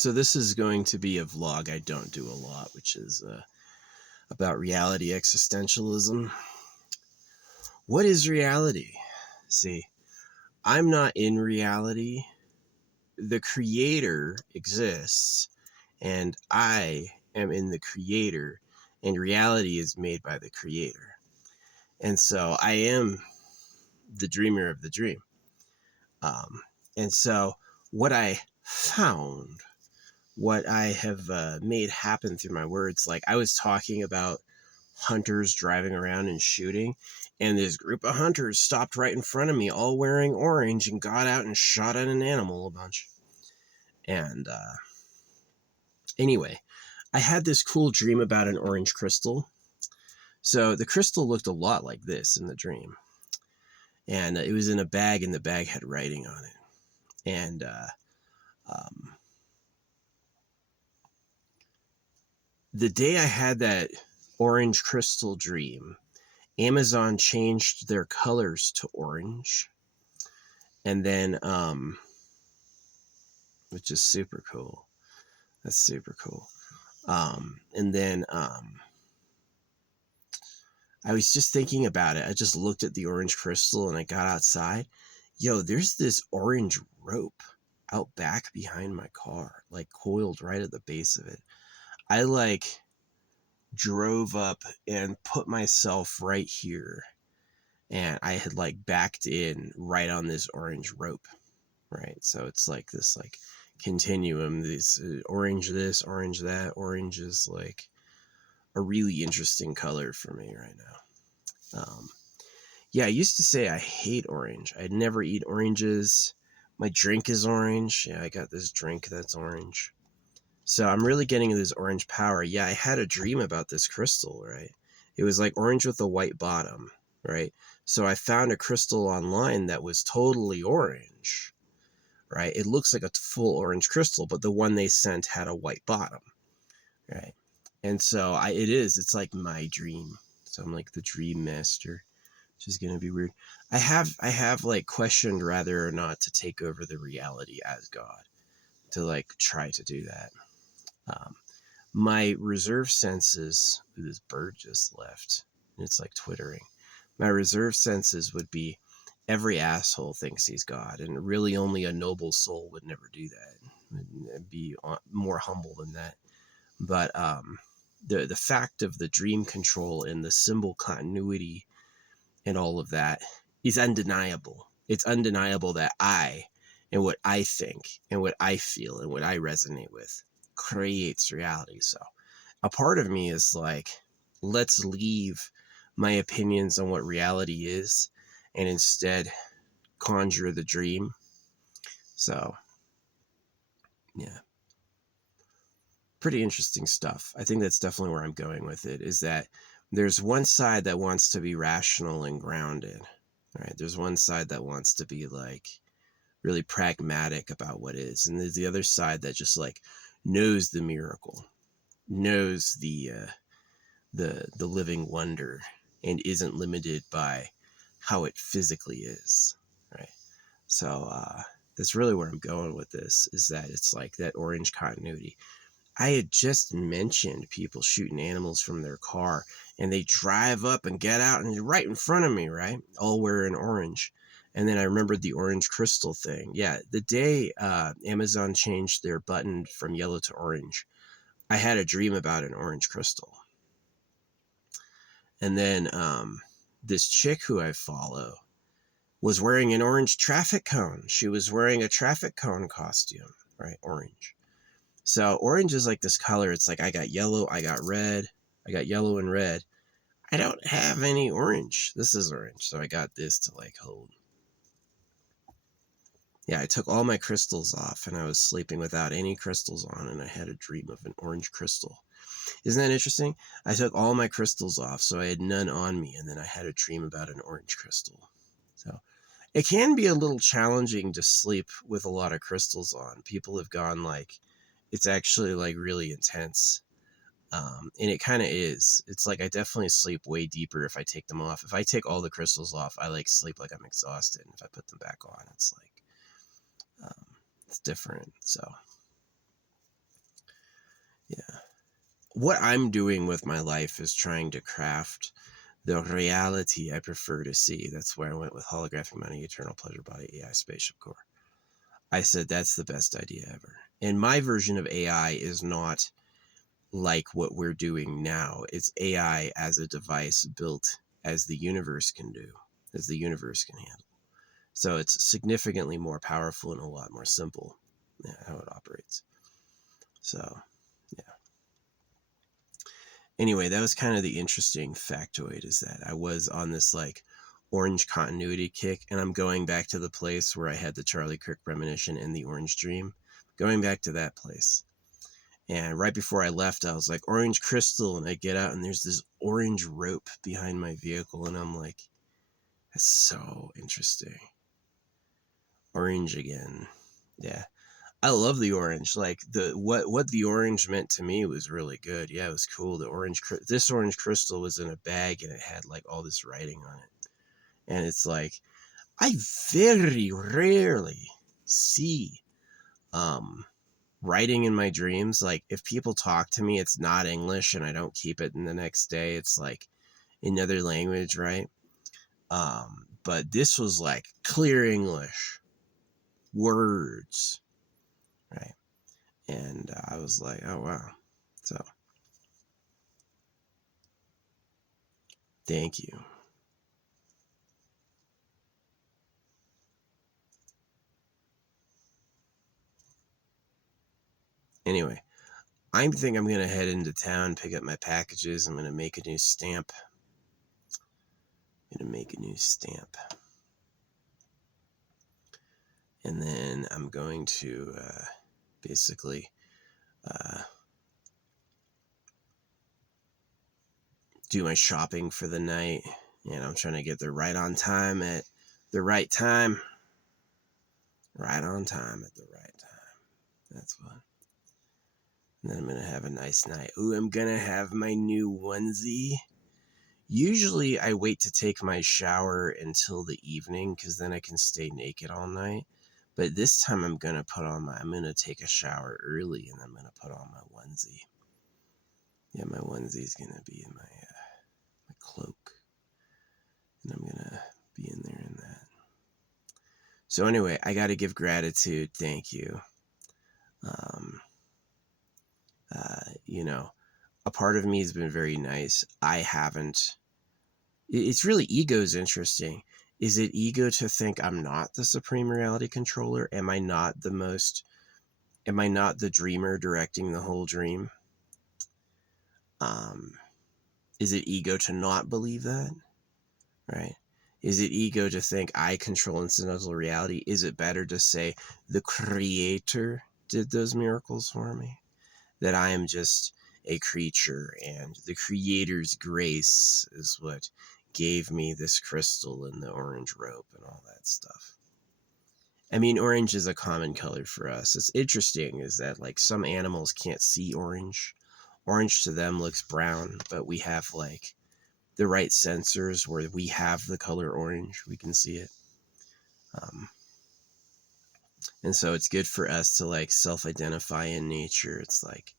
So this is going to be a vlog I don't do a lot, which is about reality existentialism. What is reality? See, I'm not in reality. The creator exists, and I am in the creator, and reality is made by the creator. And so I am the dreamer of the dream. And so what I found, what I have made happen through my words, like I was talking about hunters driving around and shooting, and this group of hunters stopped right in front of me, all wearing orange, and got out and shot at an animal a bunch. And anyway, I had this cool dream about an orange crystal. So the crystal looked a lot like this in the dream. And it was in a bag, and the bag had writing on it. And the day I had that orange crystal dream, Amazon changed their colors to orange. And then, which is super cool. That's super cool. And then I was just thinking about it. I just looked at the orange crystal and I got outside. Yo, there's this orange rope out back behind my car, like coiled right at the base of it. I like drove up and put myself right here, and I had like backed in right on this orange rope, right? So it's like this like continuum, this orange this, orange that. Orange is like a really interesting color for me right now. Yeah, I used to say I hate orange. I'd never eat oranges. My drink is orange. Yeah, I got this drink that's orange. So I'm really getting this orange power. Yeah, I had a dream about this crystal, right? It was like orange with a white bottom, right? So I found a crystal online that was totally orange, right? It looks like a full orange crystal, but the one they sent had a white bottom, right? And so it's like my dream. So I'm like the dream master, which is going to be weird. I have like questioned whether or not to take over the reality as God, to like try to do that. My reserve senses, this bird just left, and it's like twittering. My reserve senses would be every asshole thinks he's God, and really only a noble soul would never do that. It'd be more humble than that. But the fact of the dream control and the symbol continuity and all of that is undeniable. It's undeniable that I and what I think and what I feel and what I resonate with creates reality. So a part of me is like, let's leave my opinions on what reality is and instead conjure the dream. So yeah, pretty interesting stuff. I think that's definitely where I'm going with it, is that there's one side that wants to be rational and grounded, right? There's one side that wants to be like really pragmatic about what is, and there's the other side that just like knows the miracle, knows the living wonder, and isn't limited by how it physically is, right? So that's really where I'm going with this, is that it's like that orange continuity. I had just mentioned people shooting animals from their car, and they drive up and get out and right in front of me, right? All wearing orange. And then I remembered the orange crystal thing. Yeah, the day Amazon changed their button from yellow to orange, I had a dream about an orange crystal. And then this chick who I follow was wearing an orange traffic cone. She was wearing a traffic cone costume, right? Orange. So orange is like this color. It's like I got yellow, I got red, I got yellow and red. I don't have any orange. This is orange, so I got this to like hold. Yeah, I took all my crystals off and I was sleeping without any crystals on, and I had a dream of an orange crystal. Isn't that interesting? I took all my crystals off, so I had none on me, and then I had a dream about an orange crystal. So it can be a little challenging to sleep with a lot of crystals on. People have gone like, it's actually like really intense. And it kind of is. It's like I definitely sleep way deeper if I take them off. If I take all the crystals off, I like sleep like I'm exhausted. And if I put them back on, it's like, it's different. So what I'm doing with my life is trying to craft the reality I prefer to see. That's where I went with holographic money, eternal pleasure body, AI, spaceship core. I said that's the best idea ever. And my version of AI is not like what we're doing now. It's AI as a device built as the universe can do, as the universe can handle. So it's significantly more powerful and a lot more simple, how it operates. So, yeah. Anyway, that was kind of the interesting factoid, is that I was on this like orange continuity kick, and I'm going back to the place where I had the Charlie Kirk premonition and the orange dream, going back to that place. And right before I left, I was like, orange crystal, and I get out and there's this orange rope behind my vehicle, and I'm like, that's so interesting. Orange again. Yeah. I love the orange. Like what the orange meant to me was really good. Yeah, it was cool. This orange crystal was in a bag, and it had like all this writing on it. And it's like, I very rarely see writing in my dreams. Like if people talk to me, it's not English and I don't keep it in the next day. It's like another language, right? But this was like clear English words, right? And I was like, oh wow. So thank you. Anyway, I think I'm gonna head into town, pick up my packages. I'm gonna make a new stamp. And then I'm going to basically do my shopping for the night. And I'm trying to get there right on time at the right time. Right on time at the right time. That's what. And then I'm going to have a nice night. Ooh, I'm going to have my new onesie. Usually I wait to take my shower until the evening because then I can stay naked all night. But this time I'm going to take a shower early, and I'm going to put on my onesie. Yeah, my onesie is going to be in my cloak. And I'm going to be in there in that. So anyway, I got to give gratitude. Thank you. A part of me has been very nice. I haven't. It's really, ego's interesting. Is it ego to think I'm not the supreme reality controller? Am I not the dreamer directing the whole dream? Is it ego to not believe that? Right? Is it ego to think I control incidental reality? Is it better to say the creator did those miracles for me? That I am just a creature, and the creator's grace is what gave me this crystal and the orange rope and all that stuff. I mean, orange is a common color for us. It's interesting is that like some animals can't see orange. Orange to them looks brown, but we have like the right sensors where we have the color orange. We can see it. And so it's good for us to like self-identify in nature. It's like,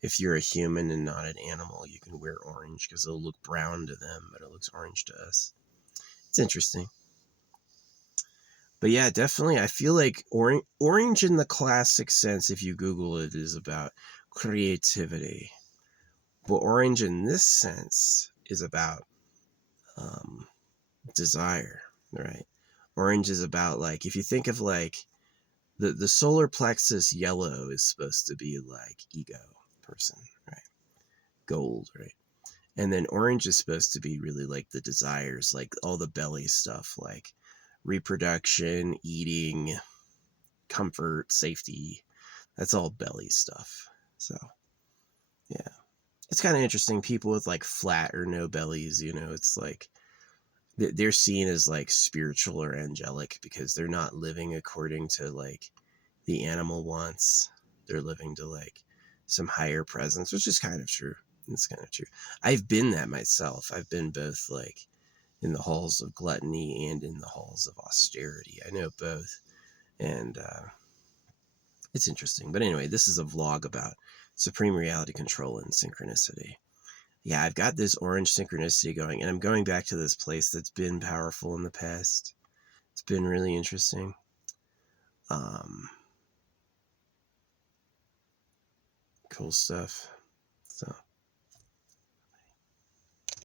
if you're a human and not an animal, you can wear orange because it'll look brown to them, but it looks orange to us. It's interesting. But yeah, definitely, I feel like orange in the classic sense, if you Google it, is about creativity. But orange in this sense is about desire, right? Orange is about, like, if you think of like the solar plexus, yellow is supposed to be like ego, person, right? Gold, right? And then orange is supposed to be really like the desires, like all the belly stuff, like reproduction, eating, comfort, safety. That's all belly stuff. So, yeah. It's kind of interesting. People with like flat or no bellies, it's like they're seen as like spiritual or angelic because they're not living according to like the animal wants. They're living to like some higher presence, which is kind of true. It's kind of true. I've been that myself. I've been both like in the halls of gluttony and in the halls of austerity. I know both. And it's interesting. But anyway, this is a vlog about Supreme reality control and synchronicity. Yeah, I've got this orange synchronicity going, and I'm going back to this place that's been powerful in the past. It's been really interesting. Cool stuff. So